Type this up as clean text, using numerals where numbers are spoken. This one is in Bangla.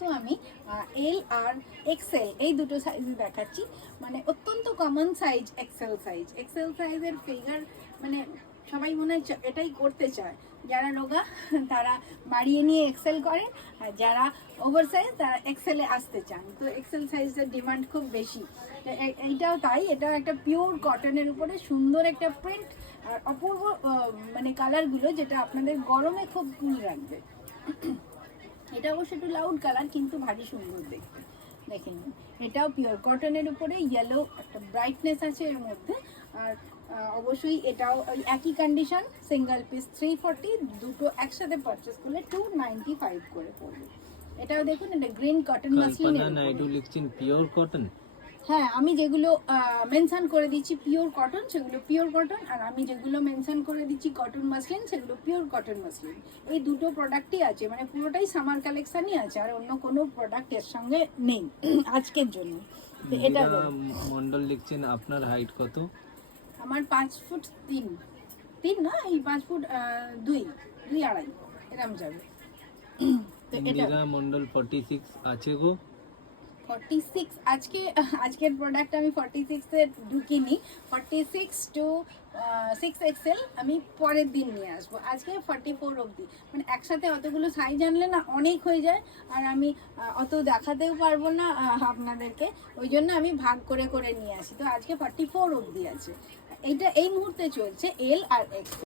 তো আমি এল আর এক্সেল এই দুটো সাইজ দেখাচ্ছি, মানে অত্যন্ত common size XL size. XL সাইজের ফিগার মানে সবাই মনে হয় এটাই করতে চায়, যারা রোগা তারা বাড়িয়ে নিয়ে এক্সেল করেন, আর যারা ওভার সাইজ তারা এক্সেলে আসতে চান। তো এক্সেল সাইজের ডিমান্ড খুব বেশি। তো এইটাও তাই, এটাও একটা পিওর কটনের উপরে সুন্দর একটা প্রিন্ট আর অপূর্ব মানে কালারগুলো, যেটা আপনাদের গরমে খুব কুল রাখবে। এটা অবশ্য একটু লাউড কালার, কিন্তু ভারী সুন্দর দেখতে। দেখেন, এটাও পিওর কটনের উপরে ইয়েলো একটা ব্রাইটনেস আছে এর মধ্যে। আর অবশ্যই এটাও ওই একই কন্ডিশন, সিঙ্গেল পিস 340, দুটো একসাথে পারচেস করলে 295 করে পড়বে। এটাও দেখুন, এটা গ্রিন কটন মাসলিনের উপরে। নাইডু লিখছেন পিওর কটন। হ্যাঁ, আমি যেগুলো মেনশন করে দিচ্ছি পিওর কটন সেগুলো পিওর কটন, আর আমি যেগুলো মেনশন করে দিচ্ছি কটন মাসলিন সেগুলো পিওর কটন মাসলিন। এই দুটো প্রোডাক্টই আছে, মানে পুরোটাই সামার কালেকশনই আছে, আর অন্য কোনো প্রোডাক্ট এর সঙ্গে নেই আজকের জন্য। তো এটা মন্ডল লিখছেন আপনার হাইট কত? আমার 5 ফুট 3 না, এই 5 ফুট 2.5 এরম যাবে। তো এটা ইন্দিরা মন্ডল 46 আছে গো। 46 আজকের প্রোডাক্ট আমি 46 এ ঢুকিনি, 46 টু 6XL আমি পরের দিন নিয়ে আসবো। আজকে 44 অবধি, মানে একসাথে অতগুলো সাইজ আনলে না অনেক হয়ে যায়, আর আমি অত দেখাতেও পারবো না আপনাদেরকে, ওই জন্য আমি ভাগ করে করে নিয়ে আসি। তো আজকে 44 অবধি আছে। এইটা এই মুহূর্তে চলছে এল আর এক্স।